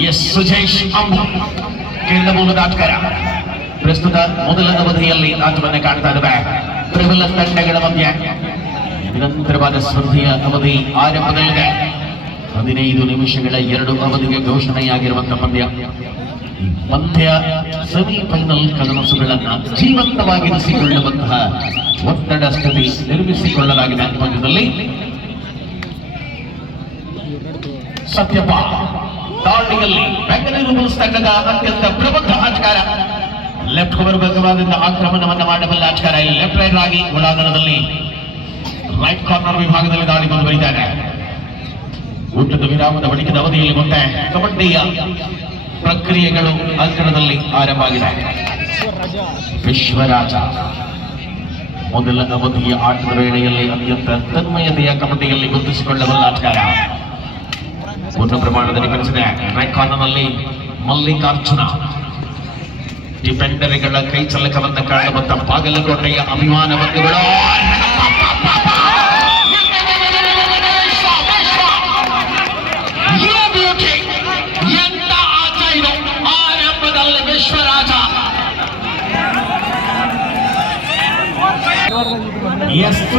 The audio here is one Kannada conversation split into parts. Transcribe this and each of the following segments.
ಎಸ್ ಸುಜೇಶ್ ಕೇರಳ ಮೂಲದ ಪ್ರಸ್ತುತ ಮೊದಲ ಅವಧಿಯಲ್ಲಿ ಆಟವನ್ನು ಕಾಣ್ತಾ ಇದ್ದಾವೆ ಪ್ರಬಲ ತಂಡಗಳ ಮಧ್ಯ. ನಿರಂತರವಾದ ಸ್ಪರ್ಧೆಯ ಅವಧಿ ಆರಂಭದಲ್ಲಿದೆ. ಹದಿನೈದು ನಿಮಿಷಗಳ ಎರಡು ಅವಧಿಗೆ ಘೋಷಣೆಯಾಗಿರುವಂತಹ ಪಂದ್ಯ. ಪಂದ್ಯ ಸೆಮಿಫೈನಲ್ ಕನಸುಗಳನ್ನ ಜೀವಂತವಾಗಿರಿಸಿಕೊಳ್ಳುವಂತಹ ಒತ್ತಡ ಸ್ಥಿತಿ ನಿರ್ಮಿಸಿಕೊಳ್ಳಲಾಗಿದೆ ಪಂದ್ಯದಲ್ಲಿ. ಸತ್ಯಪ್ಪ. ದಾಳಿಯಲ್ಲಿ ಬೆಂಗಳೂರು ಬುಲ್ಸ್ ತಂಡದ ಅತ್ಯಂತ ಪ್ರಬುದ್ಧ ಆಟಗಾರ. ಲೆಫ್ಟ್ ಓವರ್ ಭಾಗವಾದಿಂದ ಆಕ್ರಮಣವನ್ನು ಮಾಡಬಲ್ಲ ಆಟಗಾರ. ಇಲ್ಲಿ ಲೆಫ್ಟ್ ರೈಡರ್ ಆಗಿ ಒಳಾಂಗಣದಲ್ಲಿ ರೈಟ್ ಕಾರ್ನರ್ ವಿಭಾಗದಲ್ಲಿ ದಾಳಿ ಮುಂದುವರಿದ್ದಾರೆ ಊಟದ ವಿರಾಮದ ಬಳಿಕದ ಅವಧಿಯಲ್ಲಿ ಮತ್ತೆ ಕಬಡ್ಡಿಯ ಪ್ರಕ್ರಿಯೆಗಳು ಅಂಕಣದಲ್ಲಿ ಆಗಿದೆ ವಿಶ್ವರಾಜ ಮೊದಲ ಅವಧಿಯ ಆಟದ ವೇಳೆಯಲ್ಲಿ ಅತ್ಯಂತ ತನ್ಮಯತೆಯ ಕಬಡ್ಡಿಯಲ್ಲಿ ಗುರುತಿಸಿಕೊಳ್ಳಬಲ್ಲ ಆಟಗಾರ. ಪೂರ್ಣ ಪ್ರಮಾಣದಲ್ಲಿ ಕಲಿಸಿದೆ. ರೈಟ್ ಕಾರ್ನರ್ನಲ್ಲಿ ಮಲ್ಲಿಕಾರ್ಜುನ. ಡಿಫೆಂಡರ್ಗಳ ಕೈ ಚಲಕವನ್ನ ಕಾಣುವಂತ ಬಾಗಲಕೋಟೆಯ ಅಭಿಮಾನ ಬಂಧುಗಳು. ಎಷ್ಟು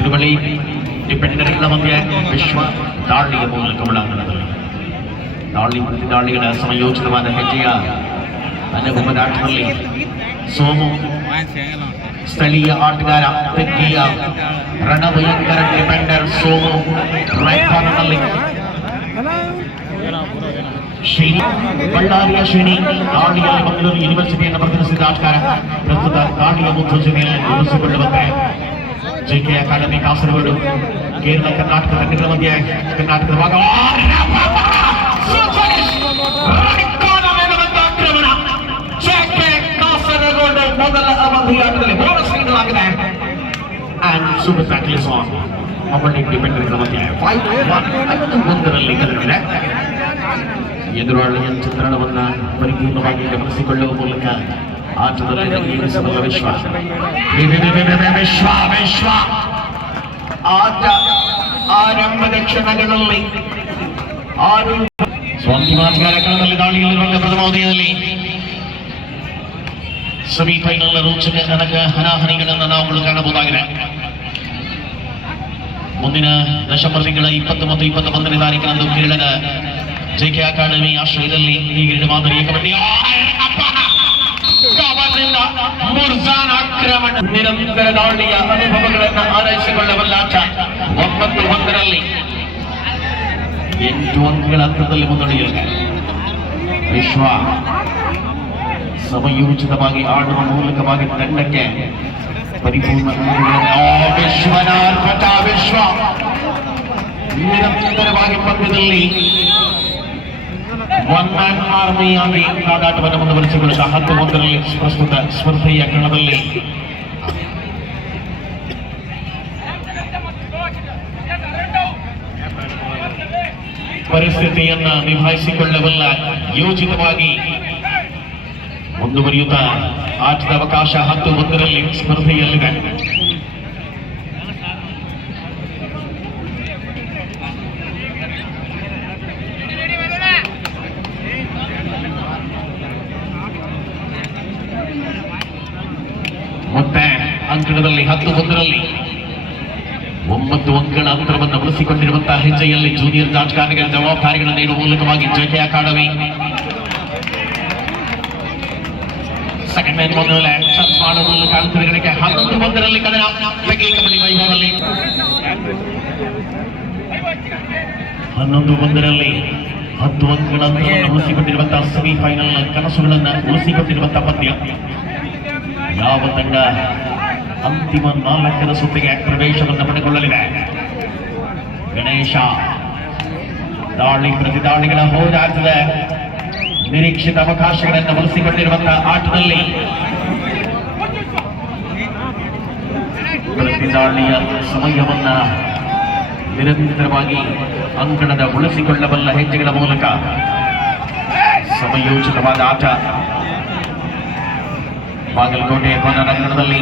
ಇರುವಳಿ ಡಿಪೆಂಡರ್ಗಳ ಮಧ್ಯೆ ವಿಶ್ವ ದಾಳಿಯ ಮೂಲಕ ಒಳಾಂಗಣದಲ್ಲಿ ದಾಳಿ ಪ್ರತಿ ದಾಳಿಗಳ ಸಮಯೋಚಿತವಾದ ಹೆಜ್ಜೆಯ ಅನುಭವದ ಆಟದಲ್ಲಿ ಸೋಮು ಸ್ಥಳೀಯ ಆಟಗಾರ ತೆಗ್ಗಿಯ ರಣಭಯಂಕರ ಡಿಪೆಂಡರ್ ಸೋಮು ರೈಟ್ ಕಾರ್ನರ್ನಲ್ಲಿ ಶ್ರೇಣಿ ಬಳ್ಳಾರಿಯ ಶ್ರೇಣಿ ದಾಳಿಯಲ್ಲಿ ಮಂಗಳೂರು ಯೂನಿವರ್ಸಿಟಿಯನ್ನು ಪ್ರತಿನಿಧಿಸಿದ ಆಟಗಾರ ಪ್ರಸ್ತುತ ದಾಳಿಯ ಮುನ್ಸೂಚನೆಯಲ್ಲಿ ಗುರುತಿಸಿಕೊಳ್ಳುವಂತೆ ಜೆಕೆ ಅಕಾಡೆಮಿ ಕಾಸರಗೋಡು ಕೇರಳ ಕರ್ನಾಟಕ ತಂಡಗಳ ಮಧ್ಯೆ ಕರ್ನಾಟಕದ ಭಾಗ ಆಕ್ರಮಣ ಜೆಕೆ ಕಾಸರಗೋಡು ಮೊದಲ ಗೆದ್ದಿದೆ ಎದುರಾಳಿಯ ಚಿತ್ರಣವನ್ನ ಪರಿಪೂರ್ಣವಾಗಿ ಗಮನಿಸಿಕೊಳ್ಳುವ ಮೂಲಕ ಆಟದಲ್ಲಿ ನಿರ್ಮಿಸಬಲ್ಲ ವಿಶ್ವ V- V- V- V- V- ವಿಶ್ವ ವಿಶ್ವ ಆಟ ಆರಂಭದ ಕ್ಷಣಗಳಲ್ಲಿ ಆರು ಸ್ವಂತಿಮಾಜ್ಗಾರ ಕಣದಲ್ಲಿ ದಾಳಿಯಲ್ಲಿರುವಂತ ಪ್ರಥಮ ಅವಧಿಯಲ್ಲಿ ಸೆಮಿಫೈನಲ್ ರೋಚಕ ನನಗ ಹನಾಹನಿಗಳನ್ನು ನಾವುಗಳು ಕಾಣಬಹುದಾಗಿದೆ ಮುಂದಿನ ದಶಪರ್ತಿಗಳ ಇಪ್ಪತ್ತು ಮತ್ತು ಇಪ್ಪತ್ತೊಂದನೇ ತಾರೀಕಿನಂದು ಕೇರಳದ ಜೆಕೆ ಅಕಾಡೆಮಿ ಆಶ್ರಯದಲ್ಲಿ ಈ ಕ್ರೀಡೆ ಮಾದರಿಯ ಕಬಡ್ಡಿ ಕಬಡ್ಡಿಯಿಂದ ಮುರ್ಜಾನ್ ಆಕ್ರಮಣ ನಿರಂತರ ದಾಳಿಯ ಅನುಭವಗಳನ್ನು ಆರೈಸಿಕೊಳ್ಳಬಲ್ಲ ಆಟ ಒಂಬತ್ತು ಒಂದರಲ್ಲಿ ಎಂಟು ಅಂಕಗಳ ಅಂತರದಲ್ಲಿ ಮುನ್ನಡೆಯಲಿದೆ. ವಿಶ್ವ ಸಮಯೋಚಿತವಾಗಿ ಆಡುವ ಮೂಲಕವಾಗಿ ತಂಡಕ್ಕೆ ಪರಿಪೂರ್ಣ ವಿಶ್ವನಾರ್ಪಟ ವಿಶ್ವ. ನಿರಂತರವಾಗಿ ಪಂದ್ಯದಲ್ಲಿ ಒನ್ ಮ್ಯಾನ್ ಕಾದಾಟವನ್ನು ಮುಂದುವರಿಸಿಕೊಳ್ಳುತ್ತಾ ಹತ್ತು ಒಂದರಲ್ಲಿ ಪ್ರಸ್ತುತ ಸ್ಪರ್ಧೆಯ ಕಣದಲ್ಲಿ. ಪರಿಸ್ಥಿತಿಯನ್ನ ನಿಭಾಯಿಸಿಕೊಳ್ಳಬಲ್ಲ ಯೋಜಿತವಾಗಿ ಮುಂದುವರಿಯುತ್ತಾ ಆಟದ ಅವಕಾಶ ಹತ್ತು ಒಂದರಲ್ಲಿ ಸ್ಪರ್ಧೆಯಲ್ಲಿದೆ ಮತ್ತೆ ಅಂಕಣದಲ್ಲಿ ಹತ್ತು ಒಂದರಲ್ಲಿ ಒಂಬತ್ತು ಅಂಕಗಳ ಅಂತರವನ್ನು ಉಳಿಸಿಕೊಂಡಿರುವಂತಹ ಹೆಜ್ಜೆಯಲ್ಲಿ ಜೂನಿಯರ್ ಆಟಗಾರರಿಗೆ ಜವಾಬ್ದಾರಿಗಳನ್ನು ನೀಡುವ ಮೂಲಕವಾಗಿ ಜೆಕೆ ಅಕಾಡೆಮಿ. ಸೆಕೆಂಡ್ ಮ್ಯಾನ್ ಹನ್ನೊಂದು ಒಂದರಲ್ಲಿ ಕದನ. ಹನ್ನೊಂದು ಒಂದರಲ್ಲಿ ಹತ್ತು ಅಂಕಗಳ ಅಂತರವನ್ನು ಉಳಿಸಿಕೊಂಡಿರುವಂತಹ ಸೆಮಿಫೈನಲ್ ಕನಸುಗಳನ್ನು ಉಳಿಸಿಕೊಂಡಿರುವಂತಹ ಪಂದ್ಯ. ಯಾವ ತಂಡ? ಅಂತಿಮ ನಾಲ್ಕರ ಸುತ್ತಿಗೆ ಪ್ರವೇಶವನ್ನು ಪಡೆದುಕೊಳ್ಳಲಿದೆ. ಗಣೇಶ ದಾಳಿ ಪ್ರತಿದಾಳಿಗಳ ಹೋರಾಟದ ನಿರೀಕ್ಷಿತ ಅವಕಾಶಗಳನ್ನು ಬಳಸಿಕೊಂಡಿರುವಂತಹ ಆಟದಲ್ಲಿ ಪ್ರತಿ ಪ್ರತಿದಾಳಿಯ ಸಮಯವನ್ನ ನಿರಂತರವಾಗಿ ಅಂಕಣದ ಉಳಿಸಿಕೊಳ್ಳಬಲ್ಲ ಹೆಜ್ಜೆಗಳ ಮೂಲಕ ಸಮಯೋಚಿತವಾದ ಆಟ. ಬಾಗಲಕೋಟೆಯ ಕೊನರಂಗಣದಲ್ಲಿ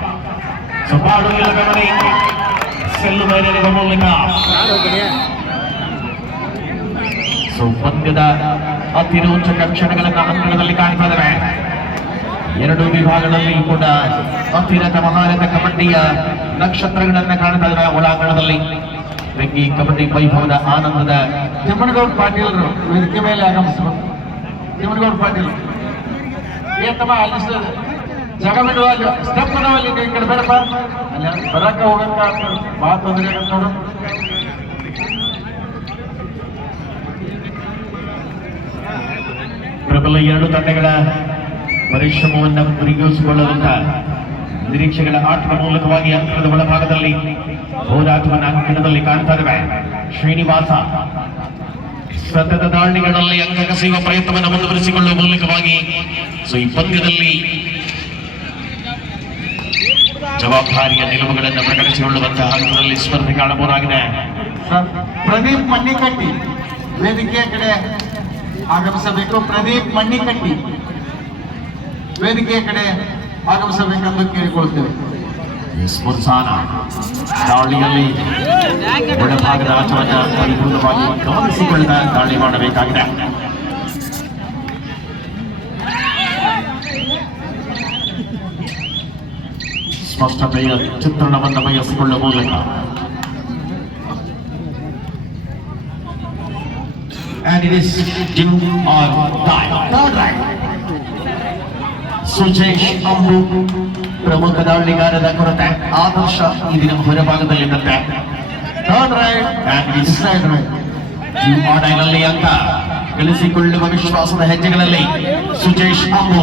ಸುಪಾಡು ಗಮನಿ ಸೆಲ್ಲು ಮೇಲಿರುವ ಪಂದ್ಯದ ಅತಿರೋಚಕ ಕ್ಷಣಗಳನ್ನ ಅಂಕಣದಲ್ಲಿ ಕಾಣ್ತಾ ಎರಡು ವಿಭಾಗಗಳಲ್ಲಿ ಕೂಡ ಅತಿರಥ ಮಹಾರಥ ಕಬಡ್ಡಿಯ ನಕ್ಷತ್ರಗಳನ್ನ ಕಾಣ್ತಾ ಒಳಾಂಗಣದಲ್ಲಿ. ಬೆಂಕಿ ಕಬಡ್ಡಿ ವೈಭವದ ಆನಂದದ ತಿಮ್ಮನಗೌಡ ಪಾಟೀಲ್ರು ವೇದಿಕೆ ಮೇಲೆ ಆಗಮಿಸಬೇಕು ತಿಮ್ಮನಗೌಡ ಪಾಟೀಲ್ ಏತಮ್ಮ ಅಲ್ಲಿ ಜಾಗ ಬಿಡುವಾಗ ಈ ಕಡೆ ಬೇಡಪ್ಪ ಅಲ್ಲಿ ಬರಕ ಹೋಗಕ್ಕ ಭಾಳ ತೊಂದರೆ ಪ್ರಬಲ ಎರಡು ತಂಡಗಳ ಪರಿಶ್ರಮವನ್ನು ಮುರಿಗಿಸಿಕೊಳ್ಳುವಂತ ನಿರೀಕ್ಷೆಗಳ ಆಟದ ಮೂಲಕವಾಗಿ ಅಂತರದ ಒಳಭಾಗದಲ್ಲಿ ಹೋರಾಟವನ್ನು ಅಂಕಣದಲ್ಲಿ ಕಾಣ್ತಾ ಇದ್ದಾವೆ ಶ್ರೀನಿವಾಸ ಸತತ ದಾಳಿಗಳಲ್ಲಿ ಅಂಗಕಸಿಯುವ ಪ್ರಯತ್ನವನ್ನು ಮುಂದುವರಿಸಿಕೊಳ್ಳುವ ಮೂಲಕವಾಗಿ ಸೊ ಈ ಪಂದ್ಯದಲ್ಲಿ ಜವಾಬ್ದಾರಿಯ ನಿಲುವುಗಳನ್ನು ಪ್ರಕಟಿಸಿಕೊಳ್ಳುವಂತಹ ಹಂತದಲ್ಲಿ ಸ್ಪರ್ಧೆ ಕಾಣಬಹುದಾಗಿದೆ. ಪ್ರದೀಪ್ ಮಣ್ಣಿಕಟ್ಟಿ ವೇದಿಕೆಯ ಕಡೆ ಆಗಮಿಸಬೇಕು. ಪ್ರದೀಪ್ ಮಣ್ಣಿಕಟ್ಟಿ ವೇದಿಕೆಯ ಕಡೆ ಆಗಮಿಸಬೇಕೆಂದು ಕೇಳಿಕೊಳ್ತೇವೆ ದಾಳಿಯಲ್ಲಿ ಒಳಭಾಗದ ಆಚರಣೆ ಪರಿಪೂರ್ಣವಾಗಿ ಗಮನಿಸಿಕೊಳ್ಳದ ದಾಳಿ ಮಾಡಬೇಕಾಗಿದೆ. ಸ್ಪಷ್ಟತೆಯ ಚಿತ್ರಣವನ್ನು ಬಯಸಿಕೊಳ್ಳುವ ಮೂಲಕ And it is do or die. Third right. ಸುಜೇಶ್ ಅಂಬು ಪ್ರಮುಖ ದಾಳಿಗಾರರ ಕೊರತೆ ಆದರ್ಶ ಈ ದಿನ ಹೊರಭಾಗದಲ್ಲಿದ್ದಂತೆ ಥರ್ಡ್ ರೈಟ್ ಸೈಡ್ ರೈಟ್ ಆಡೈನಲ್ಲಿ ಅಂಕ ಗಳಿಸಿಕೊಳ್ಳುವ ವಿಶ್ವಾಸದ ಹೆಜ್ಜೆಗಳಲ್ಲಿ ಸುಜೇಶ್ ಅಂಬು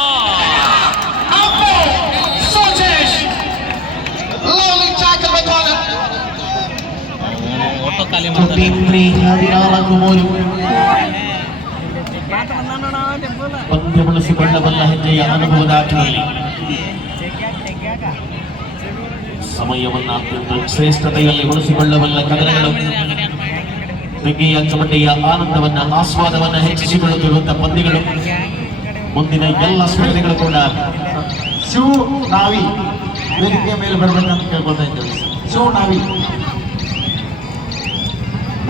ಹದಿನಾಲ್ಕು ಹದಿನಾಲ್ಕು ಮೂರು. ಪಂದ್ಯ ಬಳಸಿಕೊಳ್ಳಬಲ್ಲ ಹೆಜ್ಜೆಯ ಅನುಭವದ ಸಮಯವನ್ನು ಅತ್ಯಂತ ಶ್ರೇಷ್ಠತೆಯಲ್ಲಿ ಉಳಿಸಿಕೊಳ್ಳಬಲ್ಲ ಕದನಗಳು. ಬೆಂಕಿಯ ಕಬಡ್ಡಿಯ ಆನಂದವನ್ನ, ಆಸ್ವಾದವನ್ನ ಹೆಚ್ಚಿಸಿಕೊಳ್ಳುತ್ತಿರುವಂತಹ ಪಂದ್ಯಗಳು. ಮುಂದಿನ ಎಲ್ಲ ಸ್ಪರ್ಧೆಗಳು ಕೂಡ ಶಿವ ನಾವಿ ವೇದಿಕೆಯ ಮೇಲೆ ಬರಬೇಕಂತ ಕೇಳ್ಕೊಳ್ತಾ ಇದ್ದೇವೆ. ಶಿವ ನಾವಿ.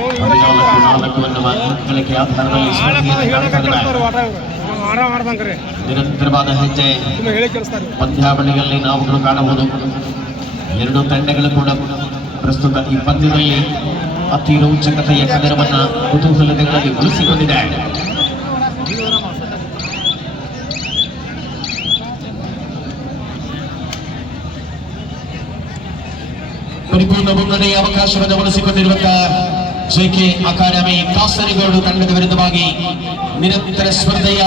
ನಾಲ್ಕು ಎನ್ನುವ ಆಧಾರದಲ್ಲಿ. ನಿರಂತರವಾದ ಹೆಜ್ಜೆ ಪಂದ್ಯಾವಳಿಯಲ್ಲಿ ನಾವುಗಳು ಕಾಣಬಹುದು. ಎರಡು ತಂಡಗಳು ಕೂಡ ಪ್ರಸ್ತುತ ಈ ಪಂದ್ಯದಲ್ಲಿ ಅತಿ ರೋಚಕತೆಯ ಕದರವನ್ನ ಕುತೂಹಲತೆಗಳಲ್ಲಿ ಉಳಿಸಿಕೊಂಡಿದೆ. ಪರಿಪೂರ್ಣ ಮುನ್ನಡೆಯ ಅವಕಾಶವನ್ನು ಬಳಸಿಕೊಂಡಿರುವಂತಹ ಜೆಕೆ ಅಕಾಡೆಮಿ ಕಾಸರಗೋಡು ತಂಡದ ವಿರುದ್ಧವಾಗಿ ನಿರಂತರ ಸ್ಪರ್ಧೆಯ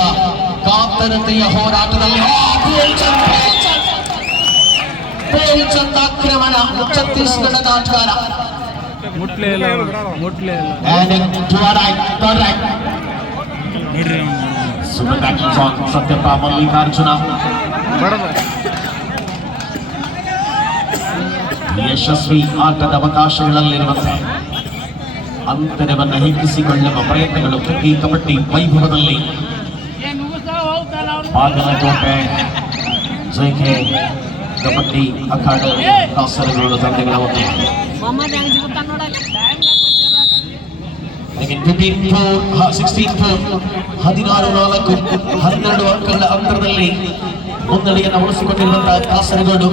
ಕಾತರತೆಯ ಹೋರಾಟದಲ್ಲಿ ಆ, ಪೂಲ್ಚಂದ್, ಪೂಲ್ಚಂದ್. ಪೂಲ್ಚಂದ್ ಆಕ್ರಮಣ ಛತ್ತೀಸ್ಗಢದ ಆಟಗಾರ ಮುಟ್ಲೇ ಇಲ್ಲ ಅವ್ನು. ಮುಟ್ಲೇ ಇಲ್ಲ And to our right, third right. ನೋಡ್ರಿ ಅವ್ನು. Super batting song, Satyappa Mallikarjuna ಬಡದ ಯಶಸ್ವಿ ಆಟದ ಅವಕಾಶಗಳಲ್ಲಿರುವಂತೆ ಅಂತರವನ್ನು ಹೆಚ್ಚಿಸಿಕೊಳ್ಳುವ ಪ್ರಯತ್ನಗಳು ಕಬಡ್ಡಿ ವೈಭವದಲ್ಲಿ. ಬಾಗಲಕೋಟೆ ಜೆಕೆ ಕಬಡ್ಡಿ ಅಕಾಡೆಮಿ ಕಾಸರಗೋಡು ತಂಡಗಳ ಒಂದೇ. ಹದಿನಾರು, ನಾಲ್ಕು, ಹನ್ನೆರಡು ಅಂಕಗಳ ಅಂತರದಲ್ಲಿ ಮುನ್ನಡೆಯನ್ನು ಉಳಿಸಿಕೊಂಡಿರುವಂತಹ ಕಾಸರಗೋಡು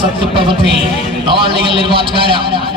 ಸತ್ಯಪ್ರವತಿ ನಾಳೆಯಲ್ಲಿರುವ ದಾಳಿಯಲ್ಲಿರುವ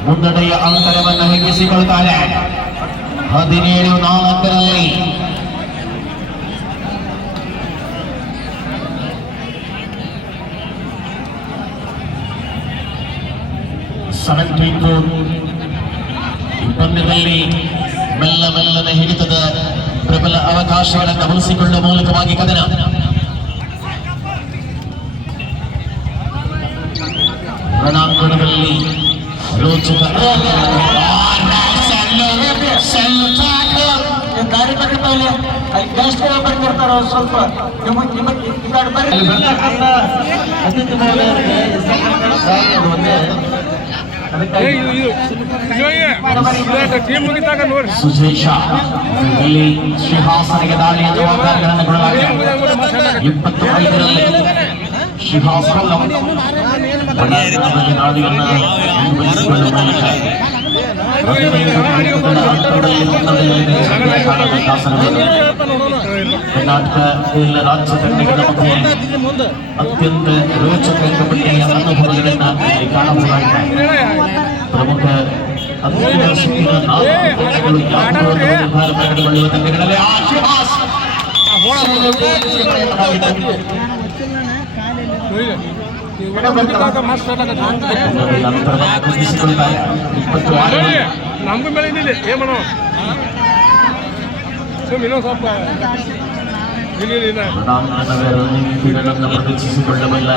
ರಣರೋಚಕ ಮುನ್ನಡೆಯ ಅಂತರವನ್ನು ಹೆಚ್ಚಿಸಿಕೊಳ್ತಾರೆ ಹದಿನೇಳು ನಾಲ್ಕರಲ್ಲಿ ಸೆವೆಂಟೀನ್ ಫೋರ್ ಈ ಪಂದ್ಯದಲ್ಲಿ ಮೆಲ್ಲ ಮೆಲ್ಲನೆ ಹಿಡಿತದ ಪ್ರಬಲ ಅವಕಾಶಗಳನ್ನು ಉಳಿಸಿಕೊಳ್ಳುವ ಮೂಲಕವಾಗಿ ಕದನ ರಣಾಂಗಣದಲ್ಲಿ ಗಾಡಿ ಬಗ್ಗೆ ಅಲ್ಲಿ ಗೆಸ್ಟ್ ಬಂದಿರ್ತಾರ ಸ್ವಲ್ಪ ಸಿಂಹಾಸನಿಗೆ ದಾಳಿಯ ಜವಾಬ್ದಾರಿಗಳನ್ನು ಕೊಡಲಾಗಿದೆ. ಇಪ್ಪತ್ತು ಐದರಲ್ಲಿ ಸಿಂಹಾಸನ ಬಳ್ಳಾರಿಯಲ್ಲಿ ದಾಳಿಯನ್ನು ಮುಂದುವರಿಸಿಕೊಳ್ಳುವ ಮೂಲಕ ಹದಿನೈದು ಅಂಕಗಳ ಅಂತರದಲ್ಲಿ ಮುನ್ನಡೆಯಲ್ಲಿದೆ ಕಾರಣದ ಕಾಸರಗೋಡು. ಕರ್ನಾಟಕ ಎಲ್ಲ ರಾಜ್ಯ ತಂಡಗಳ ಮಧ್ಯೆ ಅತ್ಯಂತ ರೋಚಕ ಕಬಡ್ಡಿಯ ಅನುಭವಗಳನ್ನು ಇಲ್ಲಿ ಕಾಣಬಹುದಾಗಿದೆ ಪ್ರಮುಖ ಅಂತಿಮ ಸುತ್ತಿನ ನಾಲ್ಕು ತಂಡಗಳು ಯಾವ ನಿರ್ಧಾರ ಪ್ರಕಟಗೊಳ್ಳುವ ತಂಡಗಳಲ್ಲಿ ಆ ನಮಗೂ ಮಾಡೋ ಸುಮ್ ಇನ್ನೊಂದು ಸ್ವಲ್ಪ ಪ್ರದರ್ಶಿಸಿಕೊಳ್ಳಬಲ್ಲ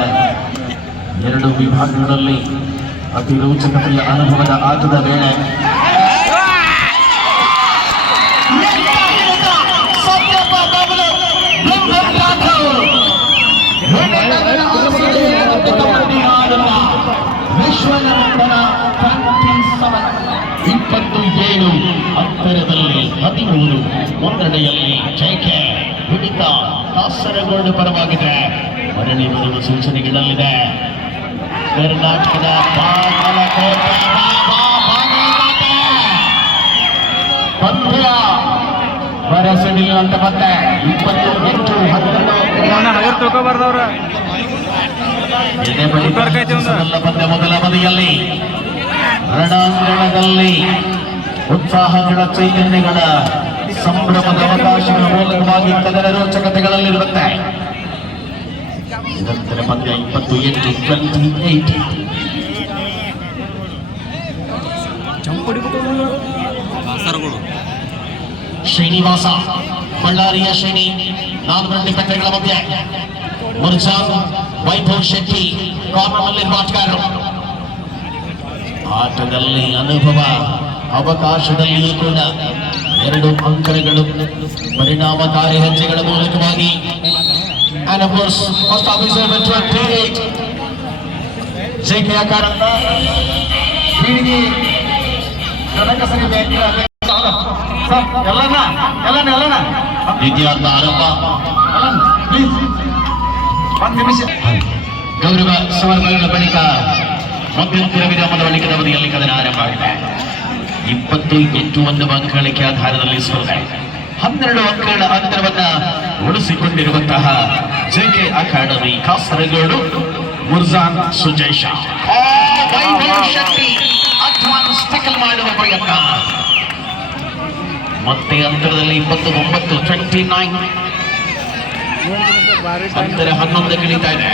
ಎರಡು ವಿಭಾಗಗಳಲ್ಲಿ ಅತಿ ರೋಚಕತೆಯ ಅನುಭವದ ಆಟದ ವೇಳೆ ವಿಶ್ವನಂದನ ಇಪ್ಪತ್ತು ಏಳು ಅಂತರದಲ್ಲಿ ಹದಿಮೂರು ಮುನ್ನಡೆಯಲ್ಲಿ ಜೈಕೆ ಹಿಡಿತ ಕಾಸರಗೋಡು ಪರವಾಗಿದೆ. ಮರಳಿ ಬರುವ ಸೂಚನೆಗಳಲ್ಲಿದೆ. ಕರ್ನಾಟಕದ. ಪಂದ್ಯ ಬರಸಡಿಲ್ಲ ಅಂತ ಮತ್ತೆ ಇಪ್ಪತ್ತು ಎಂಟು ಹನ್ನೆರಡು ಮೊದಲ ಬದಿಯಲ್ಲಿ. ರಣಾಂಗಣದಲ್ಲಿ ಉತ್ಸಾಹಗಳ ಚೈತನ್ಯಗಳ ಸಂಭ್ರಮದ ಅವಕಾಶಗಳ ಮೂಲಕವಾಗಿ ಕದರ ರೋಚಕತೆಗಳಲ್ಲಿರುತ್ತೆ ನಿರಂತರ ಪಂದ್ಯ ಇಪ್ಪತ್ತು ಎಂಟು ಟ್ವೆಂಟಿ ಏಟ್ ಶ್ರೀನಿವಾಸ ಬಳ್ಳಾರಿಯ ಶ್ರೇಣಿ ನಾಲ್ಕು ಡಿಫೆಂಡರ್ಗಳ ಮಧ್ಯೆ. ಮುರ್ಜಾನ್ ವೈಭವ್ ಶೆಟ್ಟಿ ಕಾರ್ನರ್ನಲ್ಲಿರುವ ಆಟಗಾರರು ಆಟದಲ್ಲಿ ಅನುಭವ ಅವಕಾಶದಲ್ಲಿಯೂ ಕೂಡ ಎರಡು ಅಂಕಗಳು ಪರಿಣಾಮಕಾರಿ ಹೆಜ್ಜೆಗಳ ಮೂಲಕವಾಗಿ And of course, first officer with 28. JK ಆಕಾರ ಬೀಳಿಗೆ ಕನಕಸರಿ ಬ್ಯಾಂಕಿನ ಸರ್ ಎಲ್ಲನ ಎಲ್ಲನ ಎಲ್ಲನ ದ್ವಿತೀಯಾರ್ಧ ಆರಂಭ ಎಲ್ಲನ ಪ್ಲೀಸ್ ಒಂದು ನಿಮಿಷ ಗೌರವ ಸಮರ್ಪಣೆಗಳ ಬಳಿಕ ಮಧ್ಯಂತರ ವಿರಾಮದ ಬಳಿಕದ ಅವಧಿಯಲ್ಲಿ ಕದನ ಆರಂಭವಾಗಿದೆ ಇಪ್ಪತ್ತು ಎಂಟು ಒಂದು ಅಂಕಗಳಿಕೆ ಆಧಾರದಲ್ಲಿ ಸ್ಪರ್ಧೆ. ಹನ್ನೆರಡು ಅಂಕಗಳ ಅಂತರವನ್ನ ಉಳಿಸಿಕೊಂಡಿರುವಂತಹ ಜೆಕೆ ಅಕಾಡೆಮಿ ಕಾಸರಗೋಡು, ಮುರ್ಜಾನ್ ಸುಜೇಶ. ಪ್ರಯತ್ನ. ಮತ್ತೆ ಅಂತರದಲ್ಲಿ ಇಪ್ಪತ್ತು, ಒಂಬತ್ತು, ಟ್ವೆಂಟಿ ನೈನ್. ಅಂತರ ಹನ್ನೊಂದು ಗಿಳಿತಾ ಇದೆ.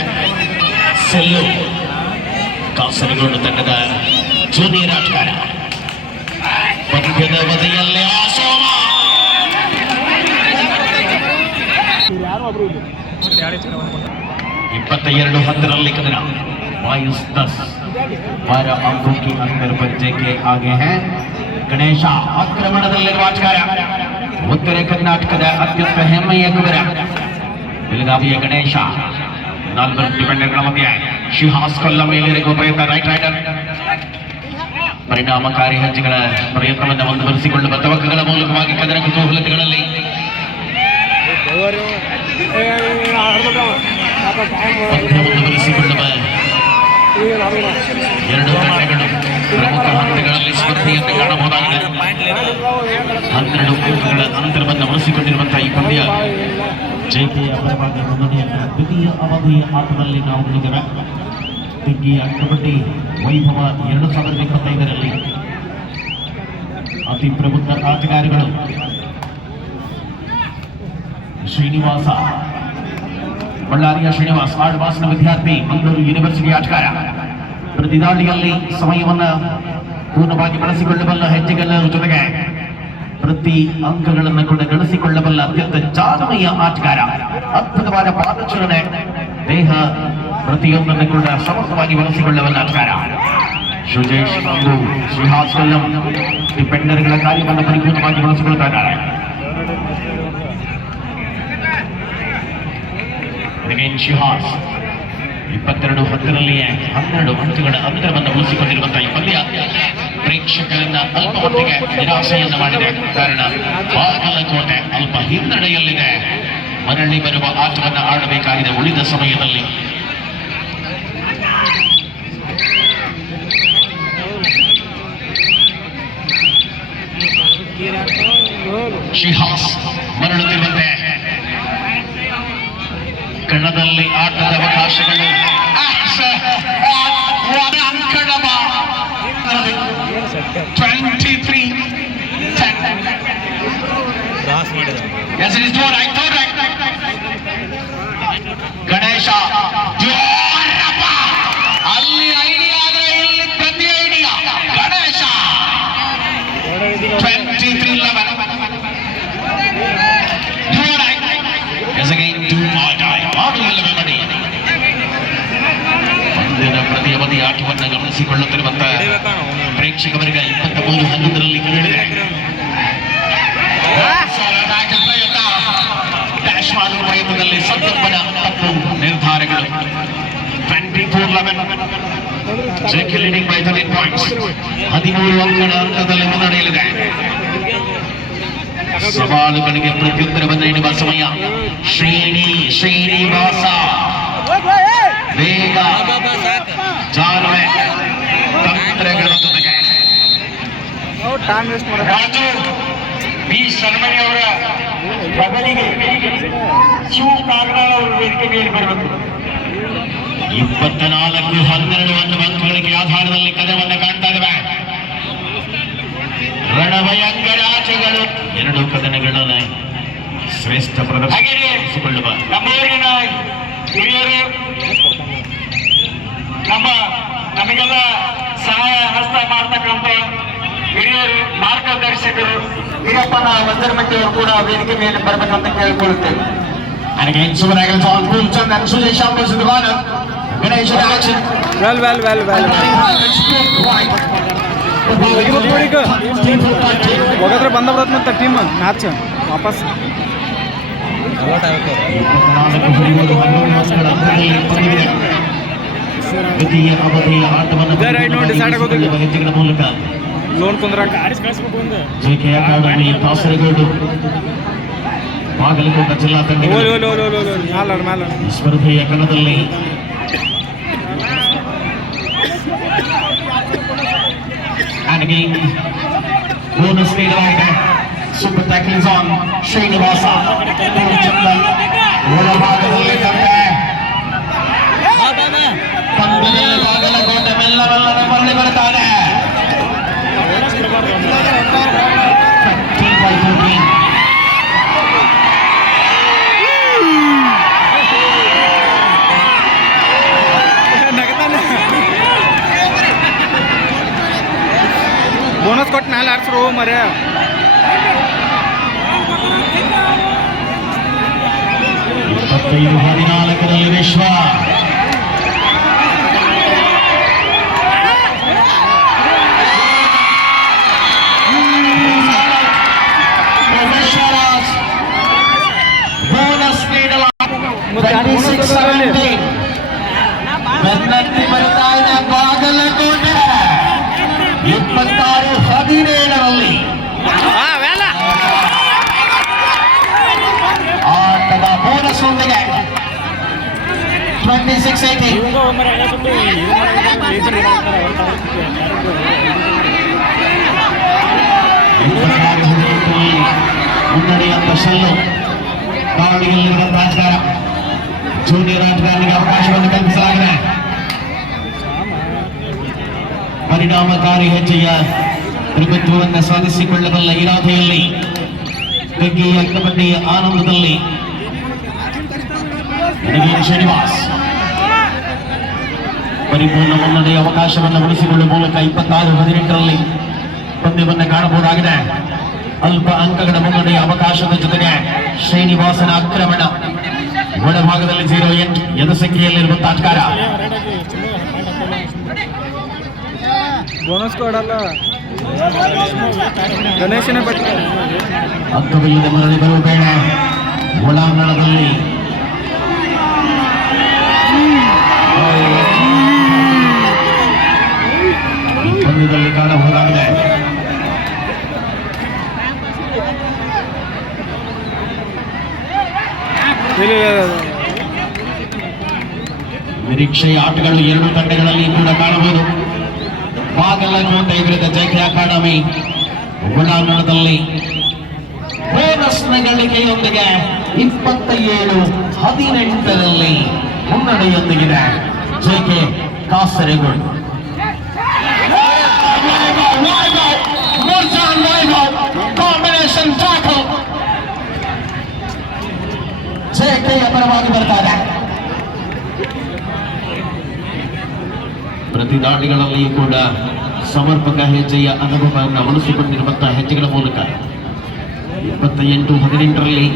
ಸೆಲ್ಲು, ಕಾಸರಗೋಡು ತಂಡದ ಜೂನಿಯರ್ ಆಟಗಾರ. ಇಪ್ಪತ್ತ ಎರಡು ಹತ್ತರಲ್ಲಿ ಕದನ ವಾಯುಸ್ ದಸ್ ವಾರ ಅಂಕಿ ಅಂತರ ಪರಿಚಯಕ್ಕೆ ಹಾಗೆ ಗಣೇಶ ಆಕ್ರಮಣದಲ್ಲಿರುವ ಆಟಗಾರ ಉತ್ತರ ಕರ್ನಾಟಕದ ಅತ್ಯಂತ ಹೆಮ್ಮೆಯ ಕುದುರ ಬೆಳಗಾವಿಯ ಗಣೇಶ ನಾಲ್ವರು ಡಿಪೆಂಡರ್ಗಳ ಮಧ್ಯೆ ಶಿಹಾಸ್ ಕೊಲ್ಲ ಮೇಲಿರುವ ಪ್ರಯತ್ನ ರೈಟ್ ರೈಡರ್ ಪರಿಣಾಮಕಾರಿ ಹೆಜ್ಜೆಗಳ ಪ್ರಯತ್ನವನ್ನು ಮುಂದುವರಿಸಿಕೊಳ್ಳುವ ತವಕಗಳ ಮೂಲಕವಾಗಿ ಕದನ ಕುತೂಹಲತೆಗಳಲ್ಲಿ ಪಂದ್ಯ ಮುಂದುವರಿಸಿಕೊಳ್ಳುವ ಎರಡು ತಂಡಗಳು ಪ್ರಮುಖ ಹಂತಗಳಲ್ಲಿ ಸ್ಪರ್ಧೆಯನ್ನು ಕಾಣಬಹುದಾಗಿದೆ ಹನ್ನೆರಡು ಅಂಕಗಳ ಅಂತರವನ್ನು ಉಳಿಸಿಕೊಂಡಿರುವಂತಹ ಈ ಪಂದ್ಯ ಜೈತೆಯ ಪರವಾಗಿ ಮುನ್ನಡೆಯನ್ನು ದ್ವಿತೀಯ ಅವಧಿಯ ಆಟದಲ್ಲಿ ನಾವು ನೋಡಿದ್ದೇವೆ ದಿಗ್ಗಿಯ ಕಬಡ್ಡಿ ವೈಭವ ಎರಡು ಸಾವಿರದ ಇಪ್ಪತ್ತೈದರಲ್ಲಿ ಅತಿ ಪ್ರಬುದ್ಧ ಆಟಗಾರಗಳು ಶ್ರೀನಿವಾಸ ಬಳ್ಳಾರಿಯ ಶ್ರೀನಿವಾಸ್ ಆಳ್ವಾಸ್ನ ವಿದ್ಯಾರ್ಥಿ ಮಂಗಳೂರು ಯೂನಿವರ್ಸಿಟಿ ಆಟಗಾರ ಪ್ರತಿದಾಳಿಯಲ್ಲಿ ಸಮಯವನ್ನ ಪೂರ್ಣವಾಗಿ ಬಳಸಿಕೊಳ್ಳಬಲ್ಲ ಹೆಜ್ಜೆಗಳ ಜೊತೆಗೆ ಪ್ರತಿ ಅಂಕಗಳನ್ನು ಕೂಡ ಗಳಿಸಿಕೊಳ್ಳಬಲ್ಲ ಅತ್ಯಂತ ಜಾನಮಯ ಆಟಗಾರ ಅದ್ಭುತವಾದ ಪಾದಚಲನೆ ದೇಹ ಪ್ರತಿಯೊಂದನ್ನು ಕೂಡ ಸಮರ್ಥವಾಗಿ ಬಳಸಿಕೊಳ್ಳಬಲ್ಲ ಆಟಗಾರ ಸುಜೇಶ್ ಇಂದು ಕೊಲ್ಲಂ ಡಿಪೆಂಡರ್ಗಳ ಕಾರ್ಯವನ್ನು ಪರಿಪೂರ್ಣವಾಗಿ ಬಳಸಿಕೊಳ್ತಾ ಇದ್ದಾರೆ. ಶಿಹಾಸ್ ಇಪ್ಪತ್ತೆರಡು ಹತ್ತರಲ್ಲಿಯೇ ಹನ್ನೆರಡು ಅಂಕಗಳ ಅಂತರವನ್ನು ಉಳಿಸಿಕೊಂಡಿರುವಂತಹ ಈ ಪಂದ್ಯ ಪ್ರೇಕ್ಷಕರನ್ನ ಅಲ್ಪ ಮಟ್ಟಿಗೆ ನಿರಾಸೆಯನ್ನು ಮಾಡಿದೆ. ಕಾರಣ, ಬಾಗಲಕೋಟೆ ಅಲ್ಪ ಹಿನ್ನಡೆಯಲ್ಲಿದೆ. ಮರಳಿ ಬರುವ ಆಟವನ್ನು ಆಡಬೇಕಾಗಿದೆ. ಉಳಿದ ಸಮಯದಲ್ಲಿ ಶಿಹಾಸ್ ಮರಳುತ್ತಿರುವಂತೆ. ಕಣದಲ್ಲಿ ಆಟದ ಅವಕಾಶಗಳು. ಟ್ವೆಂಟಿ ತ್ರೀ ಮೋರ್ it ಆಟವನ್ನು ಗಮನಿಸಿಕೊಳ್ಳುತ್ತಿರುವಂತಹ ಪ್ರೇಕ್ಷಕರಿಗೆ ಇಪ್ಪತ್ತ ಮೂರು ಹನ್ನೊಂದರಲ್ಲಿ ಕಳೆದಿದೆ ಡ್ಯಾಶ್ ಮಾಡುವ ಪ್ರಯತ್ನದಲ್ಲಿ ಸತ್ತಪ್ಪನ ತಪ್ಪು ನಿರ್ಧಾರಗಳು twenty four eleven JK leading by thirteen points ಹದಿಮೂರು ಅಂಕಗಳ ಅಂತರದಲ್ಲಿ ಮುನ್ನಡೆಯಲಿದೆ ಸವಾಲುಗಳಿಗೆ ಪ್ರತ್ಯುತ್ತರವನ್ನು ನೀಡುವ ಸಮಯ ಶ್ರೇಣಿ ಶ್ರೀನಿವಾಸ ಟೈಮ್ ವೇಸ್ಟ್ ಮಾಡೋದು ರಾಜು ಬಿ ಶರ್ಮಣಿ ಅವರ ಬದಲಿಗೆ ಶಿವ ಕಾಗಡಾಳ್ ಅವರು ವೇದಿಕೆ ಮೇಲೆ ಬರಬೇಕು. ಇಪ್ಪತ್ನಾಲ್ಕು ಹನ್ನೆರಡು ಒಂದು ಅಂಕಗಳಿಗೆ ಆಧಾರದಲ್ಲಿ ಕದವನ್ನು ಕಾಣ್ತಾ ಇದ್ದಾವೆ ರಣಭಯಂಕರಾಚೆಗಳು ಎರಡು ಕದನಗಳನ್ನು ಶ್ರೇಷ್ಠ ಪ್ರದರ್ಶಿಸಿಕೊಳ್ಳುವ ನಮ್ಮೂರಿನ ಹಿರಿಯರು ನಮ್ಮ ನಮಗೆಲ್ಲ ಸಹಾಯ ಹಸ್ತ ಮಾಡ್ತಕ್ಕಂಥ ಹಿರಿಯರು ಮಾರ್ಗದರ್ಶಕರು ವೀರಪ್ಪನ ವಜ್ರಮಟ್ಟಿಯವರು ಕೂಡ ವೇದಿಕೆ ಮೇಲೆ ಬರಬೇಕಂತ ಕೇಳಿಕೊಳ್ಳುತ್ತೇವೆ the corner. Ganesh in action. Well well well well ಹೋಗದ್ರೆ ಬಂದ ಬರತ್ ಮತ್ತೆ ಟೀಮ್ ಮ್ಯಾಚ್ ವಾಪಸ್. ಇಪ್ಪತ್ನಾಲ್ಕು ಹದಿಮೂರು लोन सुपर टैकिंग्स ऑन श्रीनिवास पंद्रह बड़ता है ಬೋನಸ್ ಕೊಟ್ಟು ಮ್ಯಾಲೆ ಆಡ್ಸ್ರು ಮರ್ಯ ಇಪ್ಪತ್ತೈದು ಹದಿನಾಲ್ಕರಲ್ಲಿ ವಿಶ್ವ 670 ಬೆನ್ನಟ್ಟಿ ಬರುತ್ತಾ ಇದೆ ಬಾಗಲಕೋಟೆ ಇಪ್ಪತ್ತಾರು ಹದಿನೇಳರಲ್ಲಿ ಆಟದ ಬೋನಸ್ನೊಂದಿಗೆ ಟ್ವೆಂಟಿ ಸಿಕ್ಸ್ ಐತಿ ಮುನ್ನಡೆಯ ಶಲ್ಲು ದಾವಣಗೆರೆಯಲ್ಲಿರುವಂತಹ ರಾಜಕಾರ ಜೂನಿಯರ್ ಆಟಗಾರರಿಗೆ ಅವಕಾಶವನ್ನು ಕಲ್ಪಿಸಲಾಗಿದೆ. ಪರಿಣಾಮಕಾರಿ ಹೆಜ್ಜೆಯ ಪ್ರಭುತ್ವವನ್ನು ಸಾಧಿಸಿಕೊಳ್ಳಬಲ್ಲ ಇರಾದೆಯಲ್ಲಿ ಬೆಗ್ಗೆಯ ಕಬಡ್ಡಿಯ ಆನಂದದಲ್ಲಿ ಶ್ರೀನಿವಾಸ್. ಪರಿಪೂರ್ಣ ಮುನ್ನಡೆಯ ಅವಕಾಶವನ್ನು ಉಳಿಸಿಕೊಳ್ಳುವ ಮೂಲಕ ಇಪ್ಪತ್ತಾರು, ಹದಿನೆಂಟರಲ್ಲಿ ಪಂದ್ಯವನ್ನು ಕಾಣಬಹುದಾಗಿದೆ. ಅಲ್ಪ ಅಂಕಗಳ ಮುನ್ನಡೆಯ ಅವಕಾಶದ ಜೊತೆಗೆ ಶ್ರೀನಿವಾಸನ ಆಕ್ರಮಣ. ಒಳಭಾಗದಲ್ಲಿ ಜೀರೋ ಎಂಟು ಎದ ಸಂಖ್ಯೆಯಲ್ಲಿರುವ ತಾತ್ಕಾರ ಬೋನಸ್ ಕೊಡಲ್ಲ ಗಣೇಶನೇ ಬಿಟ್ಟು ಅಂಕವಿಲ್ಲದೆ ಮರಳಿ ಬರುವ ಬೇಡ ಒಳಾಂಗಣದಲ್ಲಿ ಈ ಪಂದ್ಯದಲ್ಲಿ ಕಾಣಬಹುದಾಗಿದೆ ನಿರೀಕ್ಷೆಯ ಆಟಗಳು ಎರಡು ತಂಡಗಳಲ್ಲಿ ಕೂಡ ಕಾಣಬಹುದು. ಬಾಗಲಕೋಟೆ ವಿರುದ್ಧ ಜೈಕೆ ಅಕಾಡೆಮಿ ಒಳಾಂಗಣದಲ್ಲಿ ಬೋನಸ್ನ ಗಳಿಕೆಯೊಂದಿಗೆ ಇಪ್ಪತ್ತ ಏಳು ಹದಿನೆಂಟರಲ್ಲಿ ಮುನ್ನಡೆಯೊಂದಿಗಿದೆ ಜೈಕೆ ಕಾಸರಗೋಡು. ಕಾಂಬಿನೇಷನ್ ಟ್ಯಾಕಲ್ ಜೈಕೆಯ ಪರವಾಗಿ ಬರ್ತಾರೆ ಪ್ರತಿ ದಾಳಿಗಳಲ್ಲಿಯೂ ಕೂಡ ಸಮರ್ಪಕ ಹೆಜ್ಜೆಯ ಅನುಭವವನ್ನು ಉಳಿಸಿಕೊಂಡಿರುವಂತಹ ಹೆಜ್ಜೆಗಳ ಮೂಲಕ ಇಪ್ಪತ್ತ ಎಂಟು ಹದಿನೆಂಟರಲ್ಲಿ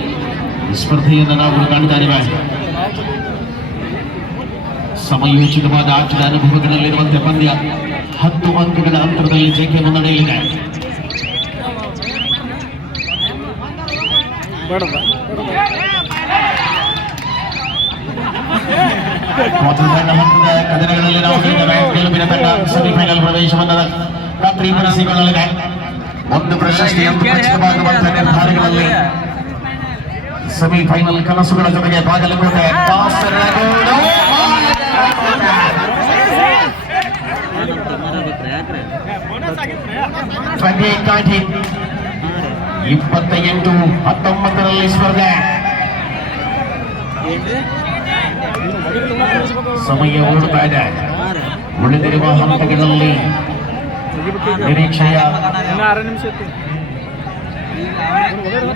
ಸ್ಪರ್ಧೆಯನ್ನು ನಾವು ಕಾಣ್ತಾ ಇದ್ದೇವೆ. ಸಮಯೋಚಿತವಾದ ಆಟದ ಅನುಭವಗಳಲ್ಲಿರುವಂತೆ ಪಂದ್ಯ ಹತ್ತು ಅಂಕಗಳ ಅಂತರದಲ್ಲಿ ಜೈಕೆ ಮುನ್ನಡೆಯಲಿದೆ ತಂಡ ಹಂತದ ಕದನಗಳಲ್ಲಿ ನಾವು ಗೆಲುವಿನ ತಂಡ ಸೆಮಿಫೈನಲ್ ಪ್ರವೇಶವನ್ನು ಖಾತ್ರಿಪಡಿಸಿಕೊಳ್ಳಲಿದೆ ಒಂದು ಪ್ರಶಸ್ತಿ ಖಚಿತವಾಗುವಂತಹ ನಿರ್ಧಾರಗಳಲ್ಲಿ ಸೆಮಿಫೈನಲ್ ಕನಸುಗಳ ಜೊತೆಗೆ ಬಾಗಲಕೋಟೆ ಇಪ್ಪತ್ತ ಎಂಟು ಹತ್ತೊಂಬತ್ತರಲ್ಲಿ ಸ್ಪರ್ಧೆ. ಸಮಯ ಓಡುತ್ತಾ ಇದೆ ಉಳಿದಿರುವ ಹಂತಗಳಲ್ಲಿ ನಿರೀಕ್ಷೆಯ ಇನ್ನು ಆರು ನಿಮಿಷ ಇತ್ತು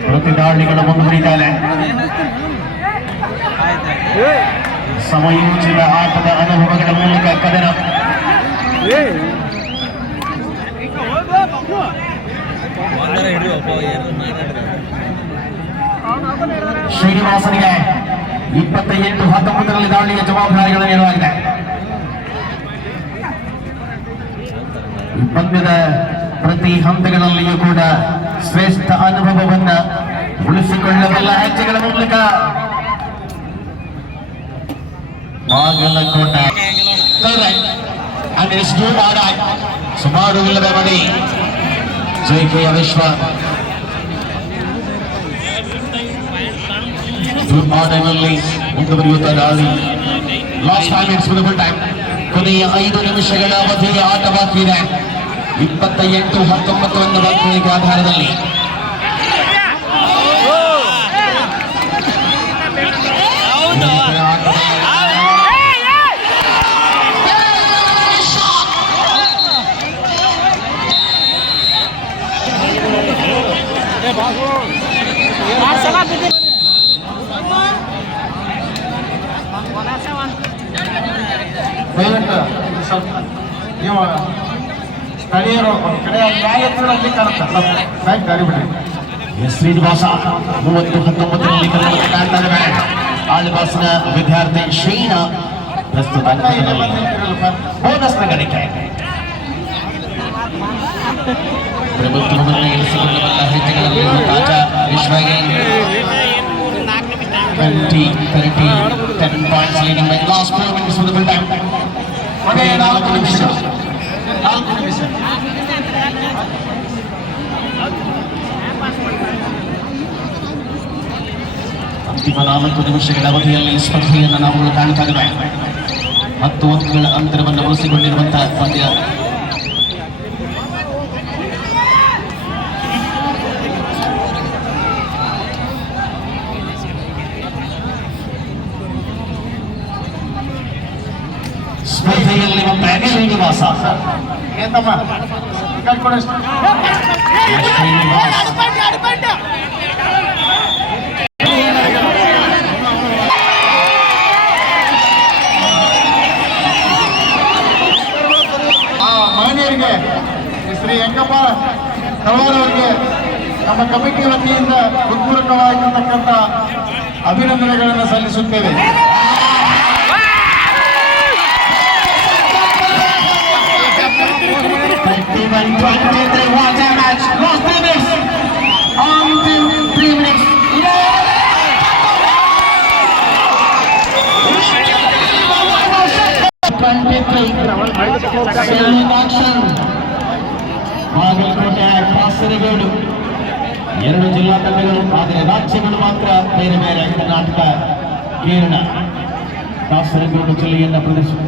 ಪ್ರತಿದಾಳಿಗಳು ಮುಂದುವರಿತಾರೆ ಏ ಸಮಯೋಚಿತ ಆಟದ ಅನುಭವಗಳ ಮೂಲಕ ಕದನ ಏ ಶ್ರೀನಿವಾಸನಿಗೆ ಇಪ್ಪತ್ತ ಎಂಟು ಹತ್ತೊಂಬತ್ತರಲ್ಲಿ ದಾಳಿಯ ಜವಾಬ್ದಾರಿಗಳನ್ನು ನೀಡಲಾಗಿದೆ ಪಂದ್ಯದ ಪ್ರತಿ ಹಂತಗಳಲ್ಲಿಯೂ ಕೂಡ ಶ್ರೇಷ್ಠ ಅನುಭವವನ್ನ ಉಳಿಸಿಕೊಳ್ಳಬಲ್ಲ ಹೆಜ್ಜೆಗಳ ಮೂಲಕ ಬಾಗಲಕೋಟೆ. ಸುಮಾರು ಇಲ್ಲದೆ ಮದಿ ಜೈಕೆಯ ವಿಶ್ವ ಆಟದಲ್ಲಿ ಮುಂದುವರಿಯುತ್ತಾ ದಾಳಿ ಲಾಸ್ಟ್ ಟೈಮ್ ಇಟ್ಸ್ ಟೈಮ್ ಕೊನೆಯ ಐದು ನಿಮಿಷಗಳ ಅವಧಿಯ ಆಟ ಬಾಕಿ ಇದೆ ಇಪ್ಪತ್ತ ಎಂಟು ಹತ್ತೊಂಬತ್ತು ಅನ್ನುವ ಆಧಾರದಲ್ಲಿ. ಸ್ಥಳೀಯರು ಒಂದು ಕಡೆ ನ್ಯಾಯ ಅಲ್ಲಿ ಕಾಣುತ್ತೆ ಸ್ವಲ್ಪ ಬ್ಯಾಂಕ್ ದಾರಿ ಬಿಡ್ರಿ ಎಸ್ ಶ್ರೀನಿವಾಸ ಮೂವತ್ತು ಹತ್ತೊಂಬತ್ತರಲ್ಲಿ ಕನ್ನಡದ ಕಾಣ್ತಾ ಇದ್ದಾವೆ ಆಳ್ವಾಸ್ನ ವಿದ್ಯಾರ್ಥಿ ಶ್ರೀನ ಪ್ರಸ್ತುತ ಅಕ್ಕ ಇಲ್ಲೇ ಅಂಕದಲ್ಲಿ ಬಂದು ನಿಂತಿರಲ್ಲಪ್ಪ. ಬೋನಸ್ನ ಗಳಿಕೆ ಪ್ರಭುತ್ವವನ್ನು ಇರಿಸಿಕೊಳ್ಳಬಲ್ಲ ಹೆಜ್ಜೆಗಳಲ್ಲಿ ತಾಜಾ ವಿಶ್ವಗೆ twenty thirty ten points leading by last four minutes full time ಕೊನೆಯ ನಾಲ್ಕು ನಿಮಿಷ ನಾಲ್ಕು ನಿಮಿಷ ಅಂತಿಮ ನಾಲ್ಕು ನಿಮಿಷಗಳ ಅವಧಿಯಲ್ಲಿ ಸ್ಪರ್ಧೆಯನ್ನು ನಾವು ಕಾಣ್ತಾ ಇದ್ದೇವೆ ಹತ್ತು ಅಂಕಗಳ ಅಂತರವನ್ನು ಉಳಿಸಿಕೊಂಡಿರುವಂತಹ ಪಂದ್ಯ ಸ್ಪರ್ಧೆಯಲ್ಲಿ ಒಬ್ಬ ಶ್ರೀನಿವಾಸ ಶ್ರೀನಿವಾಸ್ ಆ ಮಹನೀಯರಿಗೆ ಶ್ರೀ ಯಂಗಪ್ಪ ತಳವಾರ್ ಅವರಿಗೆ ನಮ್ಮ ಕಮಿಟಿ ವತಿಯಿಂದ ಹೃತ್ಪೂರ್ವಕವಾಗಿರ್ತಕ್ಕಂಥ ಅಭಿನಂದನೆಗಳನ್ನು ಸಲ್ಲಿಸುತ್ತೇವೆ. Twenty-one, twenty-three, what a match! Lost three minutes. On to three minutes. Twenty-three. Selling action. Bagalkot Kasaragod ಎರಡು ಜಿಲ್ಲಾ ತಂಡಗಳು ಆದರೆ ರಾಜ್ಯಗಳು ಮಾತ್ರ ಬೇರೆ ಬೇರೆ ಕರ್ನಾಟಕ ಕೇರಳ ಕಾಸರಗೋಡು ಜಿಲ್ಲೆಯನ್ನ ಪ್ರದರ್ಶನ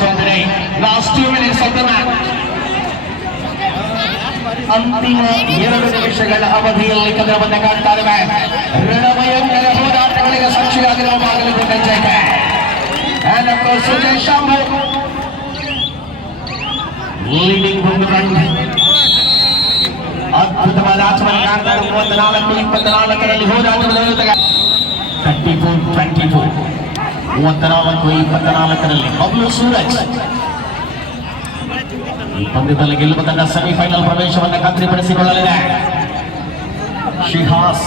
on today. Last two minutes of the match. ಅಂತಿಮ ಎರಡು ನಿಮಿಷಗಳ ಅವಧಿಯಲ್ಲಿ ಕದರವನ್ನು ಕಾಣ್ತಾ ಇದ್ದೇವೆ ರಣಭಯಂಕರ ಹೋರಾಟಗಳಿಗೆ ಸಾಕ್ಷಿಯಾಗಿರುವ ಬಾಗಲಕೋಟೆ ಜಯತೆ And of course, Sujay Shambhu leading ಒಂದು ರನ್ ಅದ್ಭುತವಾದ ಆಚರಣೆ ಕಾಣ್ತಾ ಇರುವ ಮೂವತ್ನಾಲ್ಕು ಇಪ್ಪತ್ನಾಲ್ಕರಲ್ಲಿ ಹೋರಾಟದ ತರ್ಟಿ ಫೋರ್ ಟ್ವೆಂಟಿ ಫೋರ್ ಮೂವತ್ನಾಲ್ಕು ಇಪ್ಪತ್ನಾಲ್ಕರಲ್ಲಿ ಬಬ್ಲು ಸೂರಜ್. ಈ ಪಂದ್ಯದಲ್ಲಿ ಗೆಲ್ಲುವ ತಂಡ ಸೆಮಿಫೈನಲ್ ಪ್ರವೇಶವನ್ನು ಖಾತ್ರಿಪಡಿಸಿಕೊಳ್ಳಲಿದೆ. ಶಿಹಾಸ್.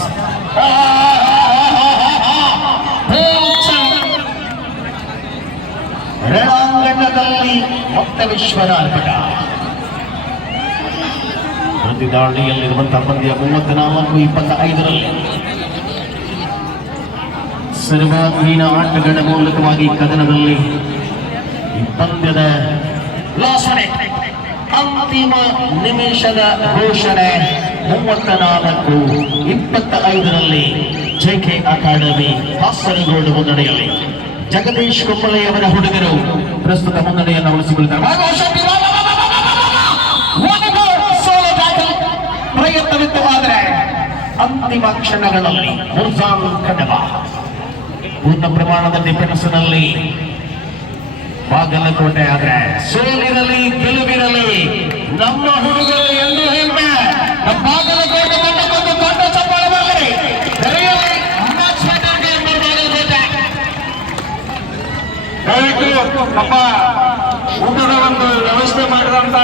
ರಣಾಂಗಣದಲ್ಲಿ ಮೊತ್ತ ವಿಶ್ವದ ಅರ್ಪಟ ಪಂದ್ಯದಾಳಿಯಲ್ಲಿರುವಂತಹ ಪಂದ್ಯ ಮೂವತ್ನಾಲ್ಕು ಇಪ್ಪತ್ತ ಐದರಲ್ಲಿ ಸರ್ವಾಂಗೀಣ ಆಟಗಳ ಮೂಲಕವಾಗಿ ಕದನದಲ್ಲಿ ಪಂದ್ಯದ ಅಂತಿಮ ನಿಮಿಷದ ಘೋಷಣೆ ಮೂವತ್ತ ನಾಲ್ಕು ಇಪ್ಪತ್ತ ಐದರಲ್ಲಿ ಜೆಕೆ ಅಕಾಡೆಮಿ ಕಾಸರಗೋಡು ಮುನ್ನಡೆಯಲ್ಲಿ. ಜಗದೀಶ್ ಕುಂಬಳೆಯವರ ಹುಡುಗರು ಪ್ರಸ್ತುತ ಮುನ್ನಡೆಯನ್ನು ಉಳಿಸಿಕೊಳ್ಳುತ್ತಾರೆ. ಪ್ರಯತ್ನವಿತ್ತು ಆದರೆ ಅಂತಿಮ ಕ್ಷಣಗಳಲ್ಲಿ ಮುರ್ಜಾನ್ ಕಡಬ ಪೂರ್ಣ ಪ್ರಮಾಣದ ಡಿಫೆನ್ಸ್ನಲ್ಲಿ ಬಾಗಲಕೋಟೆ ಆದ್ರೆ ಸೋಲಿರಲಿ, ಗೆಲುವಿರಲಿ, ನಮ್ಮ ಹುಡುಗರು ಎಂದು ಹೆಮ್ಮೆ ನಮ್ಮ ಬಾಗಲಕೋಟೆ ತಂಡಕ್ಕೊಂದು ದೊಡ್ಡ ಚಪ್ಪಾಳ ಬರಲಿ. ದಯವಿಟ್ಟು ಊಟದ ಒಂದು ವ್ಯವಸ್ಥೆ ಮಾಡಿದಂತ